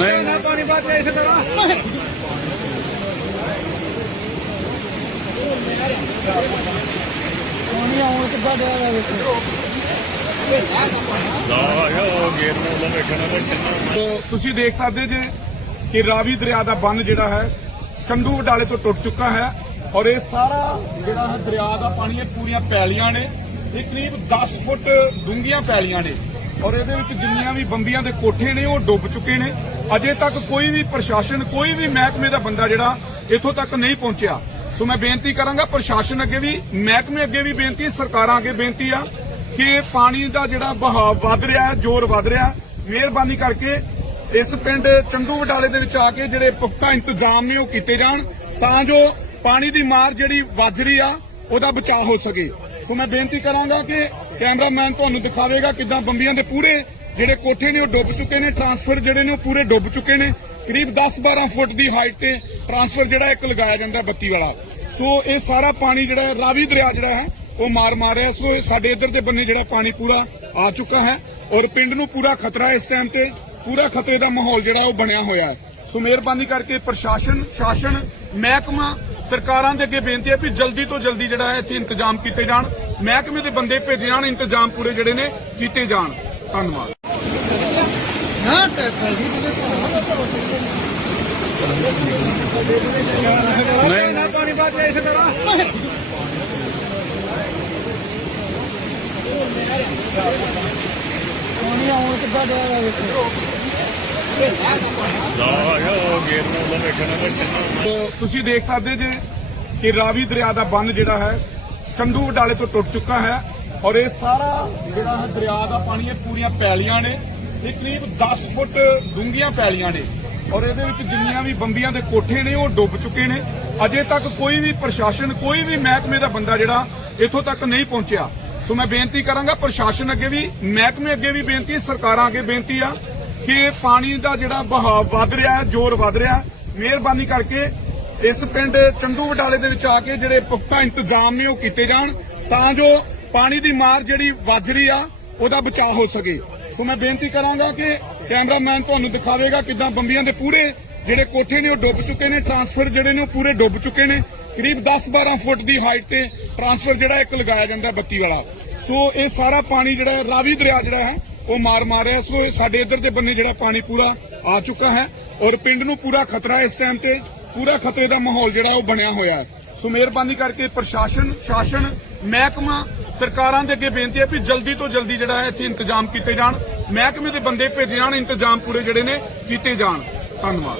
ਨਹੀਂ। ਨਾ ਪਾਣੀ ਬਾਅਦ ਚ ਇਸੇ ਤਰ੍ਹਾਂ ਤੋ ਤੁਸੀਂ ਦੇਖ ਸਕਦੇ ਜੇ ਕਿ ਰਾਵੀ ਦਰਿਆ ਦਾ ਬੰਨ ਜਿਹੜਾ ਹੈ ਕੰਡੂ ਵਡਾਲੇ ਤੋਂ ਟੁੱਟ ਚੁੱਕਾ ਹੈ ਔਰ ਇਹ ਸਾਰਾ ਜਿਹੜਾ ਹੈ ਦਰਿਆ ਦਾ ਪਾਣੀ ਇਹ ਪੂਰੀਆਂ ਪੈਲੀਆਂ ਨੇ। ਇਹ ਕਰੀਬ 10 ਫੁੱਟ ਡੂੰਘੀਆਂ ਪੈਲੀਆਂ ਨੇ। ਔਰ ਇਹਦੇ ਵਿੱਚ ਜਿੰਨੀਆਂ ਵੀ ਬੰਬੀਆਂ ਦੇ ਕੋਠੇ ਨੇ, ਉਹ ਡੁੱਬ ਚੁੱਕੇ ਨੇ। ਅਜੇ ਤੱਕ ਕੋਈ ਵੀ ਪ੍ਰਸ਼ਾਸਨ, ਕੋਈ ਵੀ ਮਹਿਕਮੇ ਦਾ ਬੰਦਾ ਜਿਹੜਾ ਇੱਥੋਂ ਤੱਕ ਨਹੀਂ ਪਹੁੰਚਿਆ। ਸੋ ਮੈਂ ਬੇਨਤੀ ਕਰਾਂਗਾ, ਪ੍ਰਸ਼ਾਸਨ ਅੱਗੇ ਵੀ, ਮਹਿਕਮੇ ਅੱਗੇ ਵੀ ਬੇਨਤੀ, ਸਰਕਾਰਾਂ ਅੱਗੇ ਬੇਨਤੀ ਆ ਕਿ ਪਾਣੀ ਦਾ ਜਿਹੜਾ ਬਹਾਅ ਵੱਧ ਰਿਹਾ ਹੈ, ਜ਼ੋਰ ਵੱਧ ਰਿਹਾ ਮਿਹਰਬਾਨੀ ਕਰਕੇ ਇਸ ਪਿੰਡ ਚੰਡੂ ਵਡਾਲੇ ਦੇ ਵਿੱਚ ਆ ਕੇ ਜਿਹੜੇ ਪੁਖਤਾ ਇੰਤਜ਼ਾਮ ਨੇ ਉਹ ਕੀਤੇ ਜਾਣ, ਤਾਂ ਜੋ ਪਾਣੀ ਦੀ ਮਾਰ ਜਿਹੜੀ ਵੱਜ ਰਹੀ ਆ, ਉਹਦਾ ਬਚਾਅ ਹੋ ਸਕੇ। ਸੋ ਮੈਂ ਬੇਨਤੀ ਕਰਾਂਗਾ ਕਿ ਕੈਮਰਾਮੈਨ ਤੁਹਾਨੂੰ ਦਿਖਾਵੇਗਾ ਕਿਦਾਂ ਬੰਬੀਆਂ ਦੇ ਪੂਰੇ ਜਿਹੜੇ ਕੋਠੇ ਨੇ ਉਹ ਡੁੱਬ ਚੁੱਕੇ ਨੇ ਟਰਾਂਸਫਰ ਜਿਹੜੇ ਨੇ ਉਹ ਪੂਰੇ ਡੁੱਬ ਚੁੱਕੇ ਨੇ। ਕਰੀਬ 10-12 ਫੁੱਟ ਦੀ ਹਾਈਟ ਤੇ ਟਰਾਂਸਫਰ ਜਿਹੜਾ ਇੱਕ ਲਗਾਇਆ ਜਾਂਦਾ ਬੱਤੀ ਵਾਲਾ। ਸੋ ਇਹ ਸਾਰਾ ਪਾਣੀ ਜਿਹੜਾ ਰਾਵੀ ਦਰਿਆ ਜਿਹੜਾ ਹੈ, ਉਹ ਮਾਰ ਮਾਰ ਰਿਹਾ ਸੋ ਸਾਡੇ ਇੱਧਰ ਦੇ ਬੰਨੇ ਜਿਹੜਾ ਪਾਣੀ ਪੂਰਾ ਆ ਚੁੱਕਾ ਹੈ ਔਰ ਪਿੰਡ ਨੂੰ ਪੂਰਾ ਖਤਰਾ ਇਸ ਟਾਈਮ ਤੇ ਪੂਰਾ ਖਤਰੇ ਦਾ ਮਾਹੌਲ ਜਿਹੜਾ ਉਹ ਬਣਿਆ ਹੋਇਆ ਹੈ। ਸੋ ਮਿਹਰਬਾਨੀ ਕਰਕੇ ਪ੍ਰਸ਼ਾਸਨ, ਸ਼ਾਸਨ, ਮਹਿਕਮਾ ਸਰਕਾਰਾਂ ਦੇ ਅੱਗੇ ਬੇਨਤੀ ਹੈ ਵੀ ਜਲਦੀ ਤੋਂ ਜਲਦੀ ਜਿਹੜਾ ਹੈ ਇੱਥੇ ਇੰਤਜ਼ਾਮ ਕੀਤੇ ਜਾਣ। ਮਹਿਕਮੇ ਦੇ ਬੰਦੇ ਭੇਜੇ ਜਾਣ ਇੰਤਜ਼ਾਮ ਪੂਰੇ ਜਿਹੜੇ ਨੇ ਕੀਤੇ ਜਾਣ। ਧੰਨਵਾਦ। ਨਹੀਂ ਨਾ ਪਾਣੀ ਬਾਅਦ ਚ ਇਸੇ ਤਰ੍ਹਾਂ ਤੋ ਤੁਸੀਂ ਦੇਖ ਸਕਦੇ ਜੇ ਕਿ ਰਾਵੀ ਦਰਿਆ ਦਾ ਬੰਨ ਜਿਹੜਾ ਹੈ ਕੰਡੂ ਵਡਾਲੇ ਤੋਂ ਟੁੱਟ ਚੁੱਕਾ ਹੈ ਔਰ ਇਹ ਸਾਰਾ ਜਿਹੜਾ ਹੈ ਦਰਿਆ ਦਾ ਪਾਣੀ ਇਹ ਪੂਰੀਆਂ ਪੈਲੀਆਂ ਨੇ, ਇਹ ਕਰੀਬ 10 ਫੁੱਟ ਡੂੰਘੀਆਂ ਪੈਲੀਆਂ ਨੇ। ਔਰ ਇਹਦੇ ਵਿੱਚ ਜਿੰਨੀਆਂ ਵੀ ਬੰਬੀਆਂ ਦੇ ਕੋਠੇ ਨੇ, ਉਹ ਡੁੱਬ ਚੁੱਕੇ ਨੇ। ਅਜੇ ਤੱਕ ਕੋਈ ਵੀ ਪ੍ਰਸ਼ਾਸਨ, ਕੋਈ ਵੀ ਮਹਿਕਮੇ ਦਾ ਬੰਦਾ ਜਿਹੜਾ ਇੱਥੋਂ ਤੱਕ ਨਹੀਂ ਪਹੁੰਚਿਆ। ਸੋ ਮੈਂ ਬੇਨਤੀ ਕਰਾਂਗਾ ਪ੍ਰਸ਼ਾਸਨ ਅੱਗੇ ਵੀ, ਮਹਿਕਮੇ ਅੱਗੇ ਵੀ ਬੇਨਤੀ, ਸਰਕਾਰਾਂ ਅੱਗੇ ਬੇਨਤੀ ਆ ਕਿ ਪਾਣੀ ਦਾ ਜਿਹੜਾ ਬਹਾਅ ਵੱਧ ਰਿਹਾ ਹੈ, ਜ਼ੋਰ ਵੱਧ ਰਿਹਾ ਹੈ। ਮਿਹਰਬਾਨੀ ਕਰਕੇ ਇਸ ਪਿੰਡ ਚੰਦੂ ਵਟਾਲੇ ਦੇ ਵਿੱਚ ਆ ਕੇ ਜਿਹੜੇ ਪੁਖਤਾ ਇੰਤਜ਼ਾਮ ਨੇ ਉਹ ਕੀਤੇ ਜਾਣ ਤਾਂ ਜੋ ਪਾਣੀ ਦੀ ਮਾਰ ਜਿਹੜੀ ਵੱਜ ਰਹੀ ਆ, ਉਹਦਾ ਬਚਾਅ ਹੋ ਸਕੇ। ਸੋ ਮੈਂ ਬੇਨਤੀ ਕਰਾਂਗਾ ਕਿ ਕੈਮਰਾਮੈਨ ਤੁਹਾਨੂੰ ਦਿਖਾਵੇਗਾ ਕਿਦਾਂ ਬੰਬੀਆਂ ਦੇ ਪੂਰੇ ਜਿਹੜੇ ਕੋਠੇ ਨੇ ਉਹ ਡੁੱਬ ਚੁੱਕੇ ਨੇ, ਟਰਾਂਸਫਰ ਜਿਹੜੇ ਨੇ ਉਹ ਪੂਰੇ ਡੁੱਬ ਚੁੱਕੇ ਨੇ। ਕਰੀਬ 10-12 ਫੁੱਟ ਦੀ ਹਾਈਟ ਤੇ ਟਰਾਂਸਫਰ ਜਿਹੜਾ ਇੱਕ ਲਗਾਇਆ ਜਾਂਦਾ ਬੱਤੀ ਵਾਲਾ। ਸੋ ਇਹ ਸਾਰਾ ਪਾਣੀ ਜਿਹੜਾ ਰਾਵੀ ਦਰਿਆ ਜਿਹੜਾ ਹੈ ਉਹ ਮਾਰ ਮਾਰ ਰਿਹਾ ਸੋ। ਸਾਡੇ ਇੱਧਰ ਦੇ ਬੰਨੇ ਜਿਹੜਾ ਪਾਣੀ ਪੂਰਾ ਆ ਚੁੱਕਾ ਹੈ ਔਰ ਪਿੰਡ ਨੂੰ ਪੂਰਾ ਖਤਰਾ ਇਸ ਟਾਈਮ ਤੇ ਪੂਰਾ ਖਤਰੇ ਦਾ ਮਾਹੌਲ ਜਿਹੜਾ ਉਹ ਬਣਿਆ ਹੋਇਆ ਹੈ। ਸੋ ਮਿਹਰਬਾਨੀ ਕਰਕੇ ਪ੍ਰਸ਼ਾਸਨ, ਸ਼ਾਸਨ, ਮਹਿਕਮਾ, ਸਰਕਾਰਾਂ ਦੇ ਅੱਗੇ ਬੇਨਤੀ ਹੈ ਵੀ ਜਲਦੀ ਤੋਂ ਜਲਦੀ ਜਿਹੜਾ ਹੈ ਇੱਥੇ ਇੰਤਜ਼ਾਮ ਕੀਤੇ ਜਾਣ। ਮਹਿਕਮੇ ਦੇ ਬੰਦੇ ਭੇਜੇ ਜਾਣ, ਇੰਤਜ਼ਾਮ ਪੂਰੇ ਜਿਹੜੇ ਨੇ ਕੀਤੇ ਜਾਣ। ਧੰਨਵਾਦ।